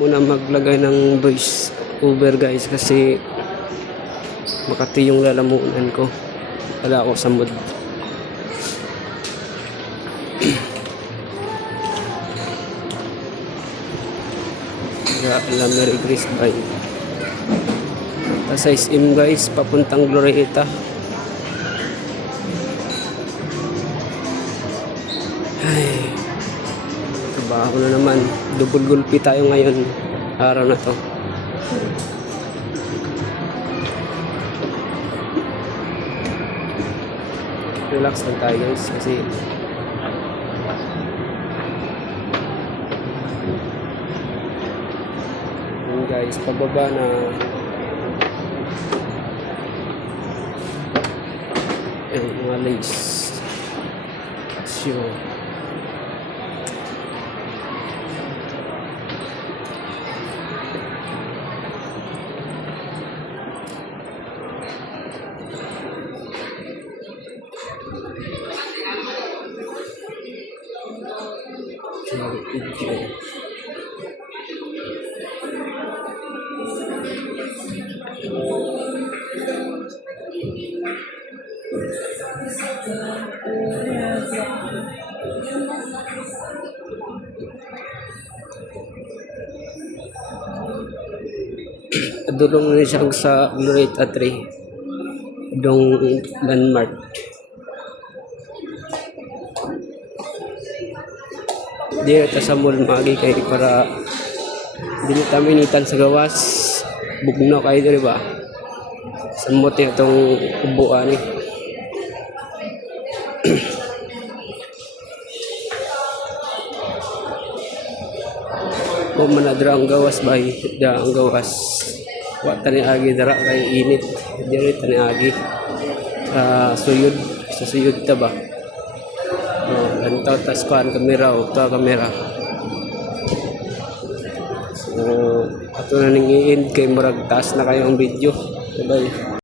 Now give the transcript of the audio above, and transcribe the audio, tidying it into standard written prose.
Muna maglagay ng voice over guys kasi makati yung lalamunan ko. Wala ako sa mood. Kaya Merry Christmas bye. Sa SM guys, papuntang Glorieta. Ay, trabaho na naman. Double gulpi tayo ngayon. Araw na to. Relax lang tayo guys kasi yun guys, pababa na. Ayan, mga lace. Sure. Dulong na siya sa Glorieta 3 dong landmark. Dito sa mall magi kay para dili ta minitan sa gawas bugno kay diri ba samot itong ubuan ni mo manadra ang gawas bay da ang gawas wa tani agi dara kay init diri tani agi sa suyod ta ba. Lantaw tas kuan kamera o ta kamera. So ato na ning i-end kay murag taas na kayo ang video. Bye.